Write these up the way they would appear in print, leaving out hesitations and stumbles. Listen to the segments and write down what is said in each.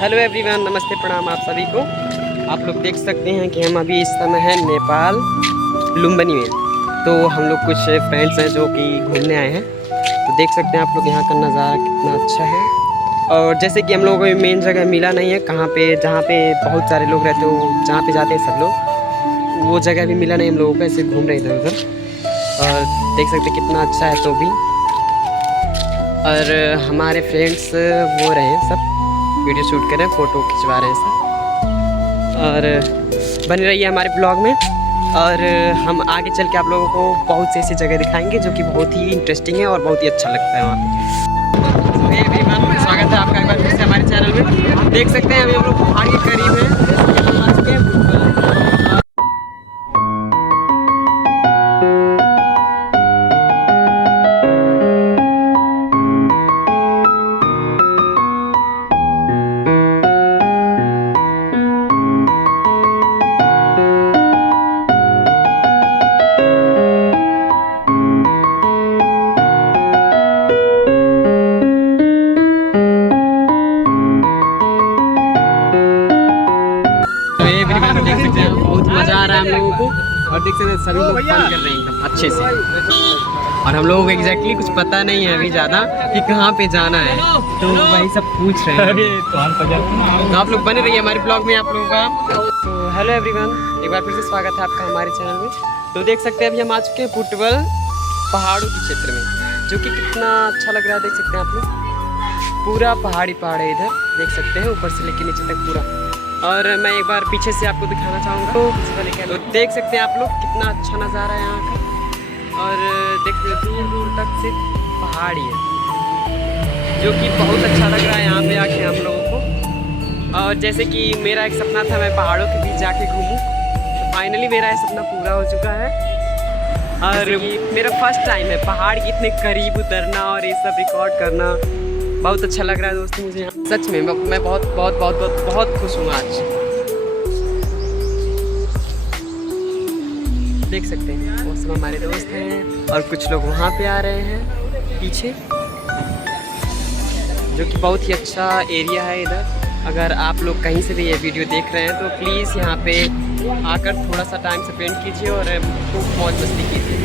Hello everyone, नमस्ते, प्रणाम आप सभी को। आप लोग देख सकते हैं कि हम अभी इस समय हैं नेपाल लुम्बिनी में। तो हम लोग कुछ फ्रेंड्स हैं जो कि घूमने आए हैं। तो देख सकते हैं आप लोग यहाँ का नज़ारा कितना अच्छा है। और जैसे कि हम लोगों को मेन जगह मिला नहीं है कहाँ पे, जहाँ पे बहुत सारे लोग रहते हो, जहाँ पे जाते हैं सब लोग, वो जगह भी मिला नहीं हम लोगों को। ऐसे घूम रहे इधर उधर और देख सकते कितना अच्छा है। तो भी और हमारे फ्रेंड्स वो रहे हैं, सब वीडियो शूट कर रहे हैं, फ़ोटो खिंचवा रहे हैं सब। और बने रहिए हमारे ब्लॉग में। और हम आगे चल के आप लोगों को बहुत सी ऐसी जगह दिखाएंगे जो कि बहुत ही इंटरेस्टिंग है और बहुत ही अच्छा लगता है वहाँ पे। एवरीवन, स्वागत है आपका एक बार फिर से हमारे चैनल में। देख सकते हैं अभी हम लोग पहाड़ के करीब हैं। देख सकते हैं बहुत मज़ा आ रहा है हम लोगों को। और देख सकते हैं सभी लोग फन कर रहे हैं एकदम अच्छे से। और हम लोगों को एग्जैक्टली कुछ पता नहीं है अभी ज़्यादा कि कहाँ पे जाना है, तो वही सब पूछ रहे हैं। तो आप लोग बने रहिए हमारे ब्लॉग में आप लोगों का। तो हेलो एवरीवन, एक बार फिर से स्वागत है आपका हमारे चैनल में। तो देख सकते हैं अभी हम आ चुके हैं फुटबॉल पहाड़ों के क्षेत्र में, जो कि कितना अच्छा लग रहा है। देख सकते हैं आप लोग, पूरा पहाड़ी पहाड़ है इधर, देख सकते हैं ऊपर से लेकर नीचे तक पूरा। और मैं एक बार पीछे से आपको दिखाना चाहूँगा। तो देख सकते हैं आप लोग कितना अच्छा नज़ारा है यहाँ का। और देख सकते हैं दूर दूर तक सिर्फ पहाड़ी है, जो कि बहुत अच्छा लग रहा है यहाँ पे आके हम लोगों को। और जैसे कि मेरा एक सपना था मैं पहाड़ों के बीच जाके घूमूँ, तो फाइनली मेरा ये सपना पूरा हो चुका है। और मेरा फर्स्ट टाइम है पहाड़ के इतने करीब उतरना और ये सब रिकॉर्ड करना। बहुत अच्छा लग रहा है दोस्तों मुझे यहाँ। सच में मैं बहुत बहुत बहुत बहुत बहुत खुश हूँ आज। देख सकते हैं वो सब हमारे दोस्त हैं और कुछ लोग वहाँ पे आ रहे हैं पीछे, जो कि बहुत ही अच्छा एरिया है इधर। अगर आप लोग कहीं से भी ये वीडियो देख रहे हैं तो प्लीज़ यहाँ पे आकर थोड़ा सा टाइम स्पेंड कीजिए और खूब मौज मस्ती कीजिए।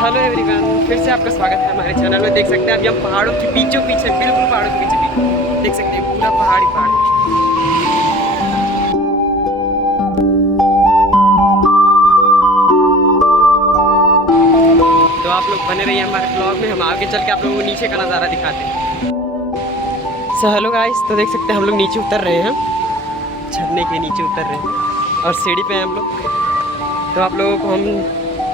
हेलो एवरीवन, फिर से आपका स्वागत है हमारे चैनल में। देख सकते हैं अभी हम पहाड़ों के बीचों बीच है, बिल्कुल पहाड़ों के बीचों बीच। देख सकते हैं पूरा पहाड़ी पहाड़। तो आप लोग बने रहिए हमारे ब्लॉग में। हम आगे चल के आप लोगों को नीचे का नज़ारा दिखाते हैं। सो हेलो गाइस, तो देख सकते हैं हम लोग नीचे उतर रहे हैं, झरने के नीचे उतर रहे हैं और सीढ़ी पे हैं हम लोग। तो आप लोगों को हम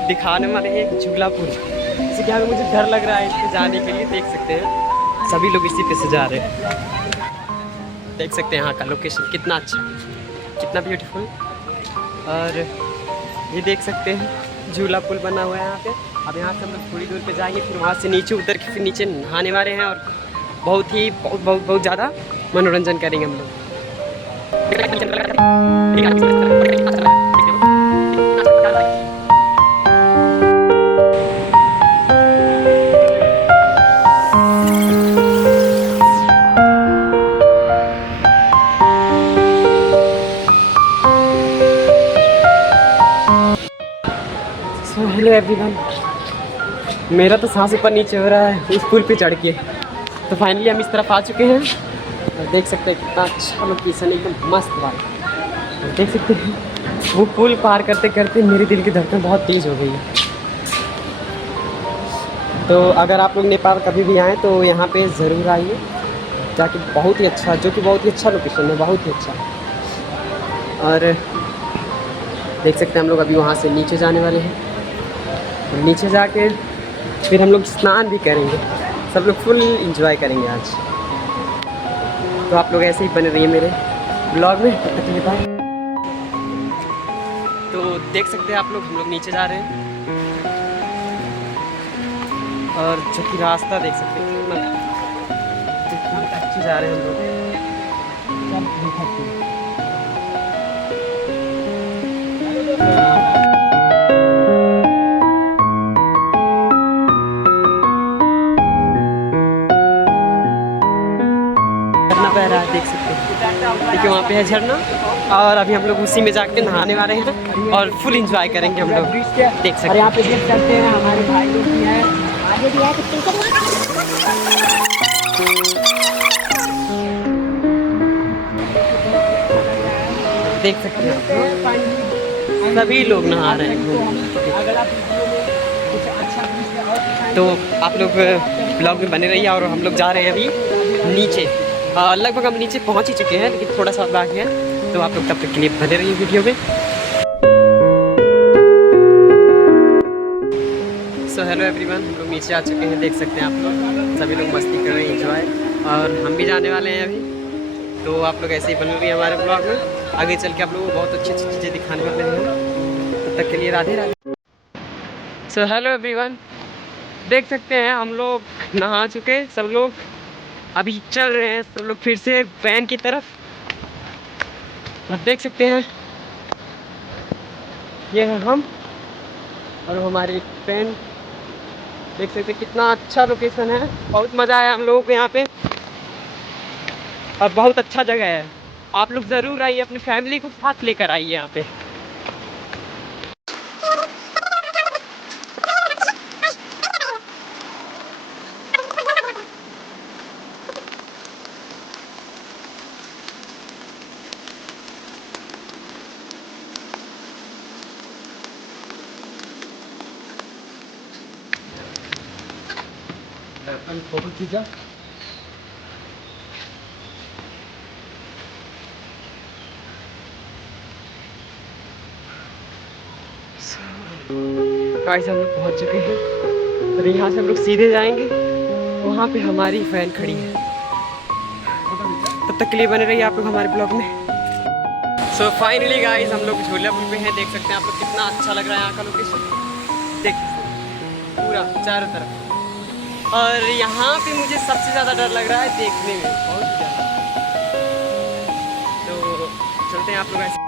दिखाने वाले हैं एक झूला पुल। जैसे कि यहाँ मुझे डर लग रहा है इस पे जाने के लिए। देख सकते हैं सभी लोग इसी पे से जा रहे हैं। देख सकते हैं यहाँ का लोकेशन कितना अच्छा, कितना ब्यूटीफुल। और ये देख सकते हैं झूला पुल बना हुआ है यहाँ पे। अब यहाँ से हम लोग थोड़ी दूर पे जाएंगे, फिर वहाँ से नीचे उतर के फिर नीचे नहाने वाले हैं और बहुत ज़्यादा मनोरंजन करेंगे हम लोग। हेलो एवरीवन, मेरा तो सांस ऊपर नीचे हो रहा है उस पुल पे चढ़ के। तो फाइनली हम इस तरफ आ चुके हैं और देख सकते हैं कितना अच्छा लोकेशन, एकदम मस्त बात। देख सकते हैं वो पुल पार करते करते मेरे दिल की धड़कन बहुत तेज़ हो गई है। तो अगर आप लोग नेपाल कभी भी आएँ तो यहाँ पे ज़रूर आइए, जाके बहुत ही अच्छा, जो कि बहुत ही अच्छा लोकेशन है, बहुत ही अच्छा। और देख सकते हैं हम लोग अभी वहाँ से नीचे जाने वाले हैं और नीचे जाके फिर हम लोग स्नान भी करेंगे, सब लोग फुल एंजॉय करेंगे आज। तो आप लोग ऐसे ही बने रहिए मेरे ब्लॉग में, तब तक के लिए बाय। तो देख सकते हैं आप लोग हम लोग नीचे जा रहे हैं और जो कि रास्ता देख सकते हैं कितना अच्छी जा रहे हैं हम लोग। झरना बह रहा है, देख सकते हैं, देखिए वहाँ पे है झरना और अभी हम लोग उसी में जाके नहाने वाले हैं और फुल एंजॉय करेंगे हम लोग। देख सकते हैं यहाँ पे देख सकते हैं हमारे भाई लोग भी हैं, आगे भी है देख सकते हैं सभी लोग नहा रहे हैं। तो आप लोग ब्लॉग में बने रहिए और हम लोग जा रहे हैं अभी नीचे। लगभग हम नीचे पहुंच ही चुके हैं लेकिन थोड़ा सा बाकी है, तो आप लोग तब तक के लिए बने रहिए वीडियो में। सो हेलो एवरीवन, हम लोग नीचे आ चुके हैं, देख सकते हैं आप लोग सभी लोग मस्ती कर रहे हैं, एंजॉय, और हम भी जाने वाले हैं अभी। तो आप लोग ऐसे ही बने रहिए हमारे ब्लॉग में, आगे चल के आप लोगों को बहुत अच्छी अच्छी चीज़ें दिखाने वाले हैं। तब तक के लिए Radhe Radhe. So hello everyone, देख सकते हैं हम लोग नहा चुके, सब लोग अभी चल रहे हैं, सब लोग फिर से वैन की तरफ। आप देख सकते हैं ये है हम और हमारे फ्रेंड, देख सकते हैं कितना अच्छा लोकेशन है, बहुत मज़ा आया हम लोगों को यहाँ पे और बहुत अच्छा जगह है। आप लोग ज़रूर आइए, अपनी फैमिली को साथ लेकर आइए यहाँ पे। गाइस हम लोग पहुँच चुके हैं और यहाँ से हम लोग सीधे जाएंगे, वहाँ पे हमारी फैन खड़ी है। तब तक के लिए बने रहिए आप लोग हमारे ब्लॉग में। सो फाइनली गाइस हम लोग झूला पुल पे हैं, देख सकते हैं आप लोग कितना अच्छा लग रहा है यहाँ का लोकेशन, देख पूरा चारों तरफ। और यहाँ पे मुझे सबसे ज़्यादा डर लग रहा है देखने में, बहुत ज़्यादा। तो चलते हैं आप लोग ऐसे।